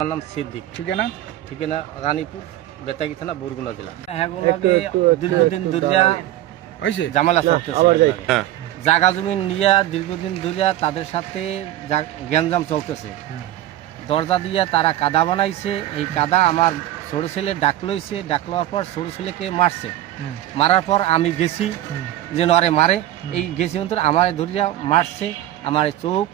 আমার নাম সিদ্দিক। ঠিকানা ঠিকানা রানীপুর, বেতাগী থানা, বরগুনা জেলা। দীর্ঘদিন জামালা জায়গা জমি নিয়ে দীর্ঘদিন ধরে তাদের সাথে গ্যাঞ্জাম চলতেছে। দরজা দিয়ে তারা কাদা বানাইছে। এই কাদা আমার ছোট ছেলে ডাক লইছে, ডাক লওয়ার পর ছোট ছেলেকে মারছে। মারার পর আমি গেছি যে নরে মারে, এই গেছি অন্তর আমার ধরিয়া মারছে। আমার চোখ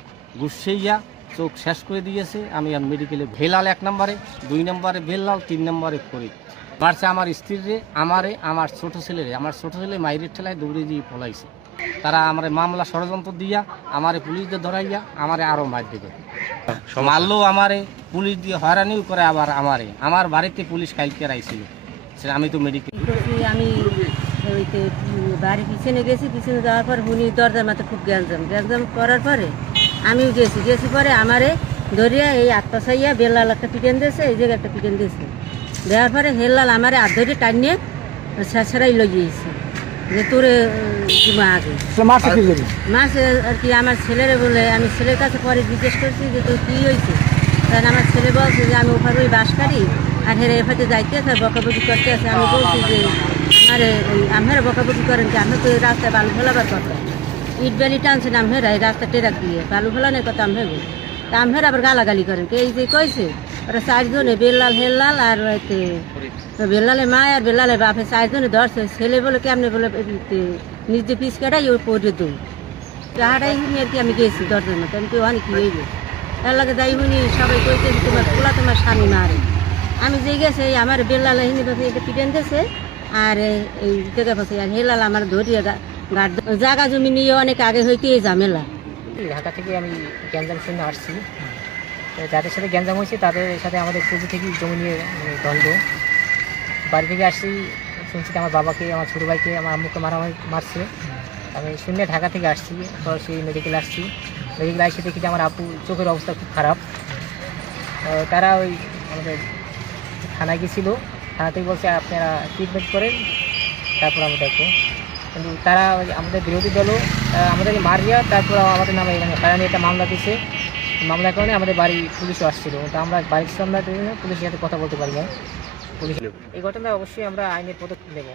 গুসাইয়া চোখ শেষ করে দিয়েছে। আমি আর মেডিকেলে ভেলাল 1 নম্বরে, 2 নম্বরে ভেলাল, 3 নম্বরে ফরিদ। মারছে আমার স্ত্রীরে, আমারে, আমার ছোট ছেলেরে। আমার ছোট ছেলে মাইরের ঠেলায় দৌড়ে দিয়ে পলাইছে। তারা আমার মামলা ষড়যন্ত্র দিয়া আমারে পুলিশদের ধরাইয়া আমারে আরও মার দেবে। মারলেও আমারে পুলিশ দিয়ে হয়রানিও করে। আবার আমার বাড়িতে পুলিশ কালকে আইছিল, আমি তো মেডিকেল। আমি বাড়ি পিছনে গেছি, পিছনে যাওয়ার পর উনি দরজার মাথায় খুব গ্যাঞ্জাম করার পরে আমিও গেছি পরে আমারে ধরিয়া এই আত্মাশাইয়া বেল্লাল একটা পিটেন দিয়েছে, এই জায়গায় একটা পিটেন দিয়েছে। দেওয়ার পরে হেল্লাল আমারে হাত ধরে টানিয়ে ছেঁচড়াই লইয়েছে যে তোরে আগে মাসে আর কি। আমার ছেলেরে বলে, আমি ছেলের কাছে পরে জিজ্ঞেস করছি যে তোর কী হয়েছে। কারণ আমার ছেলে বলছে যে আমি ওখানে ওই বাস কাটি আর হেরে এফাতে যাইতে আছে, বকাবকি করতে আছে। আমি বলছি যে আমরা বকাবকি করেন কি, আমরা তো এই রাস্তায় বালু ফেলাবার কথা, ইট বালি টানছেন আমরা এই রাস্তা টেরাক দিয়ে বালু ফেলানোর কথা আমরা বলি। তা আমরা আবার গালাগালি করেন এই যে কইছে ওরা 4 জনে, বেল্লাল হেল্লাল আর বেল্লালের মা আর বেল্লালের বাপে 4 জনে ধরছে। ছেলে বলে কেমনে বলে নিজে পিস কাটাই ওই পড়ে দই চাহাটাই শুনি আর কি। আমি গেছি দরজার মতো, আমি ওখানে কি হইবে এর লাগে যাই শুনি সবাই কইছে তোমার পোলা তোমার স্বামী মারে। আমি যে গেছে আমার বেল্লাল হিনি পাশে এটা পিটেন দিয়েছে আর এই জায়গা পাশে আর হেলাল আমার ধরিয়ে জায়গা জমি নিয়ে অনেক আগে হইতে এই ঝামেলা। ঢাকা থেকে আমি গ্যাঞ্জাম শুনে আসছি। যাদের সাথে গ্যাঞ্জাম হয়েছে তাদের সাথে আমাদের পূর্ব থেকেই জমি নিয়ে দ্বন্দ্ব। বাড়ি থেকে আসছি, শুনছি আমার বাবাকে, আমার ছোটো ভাইকে, আমার আম্মুকে মারছে। আমি শুনে ঢাকা থেকে আসছি, সরাসরি মেডিকেল আসছি। মেডিকেল আসে দেখি যে আমার আপু চোখের অবস্থা খুব খারাপ। তারা ওই আমাদের থানায় গেছিল, থানা থেকে বলছে আপনারা ট্রিটমেন্ট করেন, তারপর আমরা দেখবো। কিন্তু তারা আমাদের বিরোধী দলও আমাদেরকে মারিয়া তারপর আমাদের নামে কারণে একটা মামলা দিচ্ছে। মামলার কারণে আমাদের বাড়ি পুলিশও আসছিল, তো আমরা বাড়ির সামনে পুলিশের সাথে কথা বলতে পারি না। পুলিশ এই ঘটনায় অবশ্যই আমরা আইনের পদক্ষেপ নেব।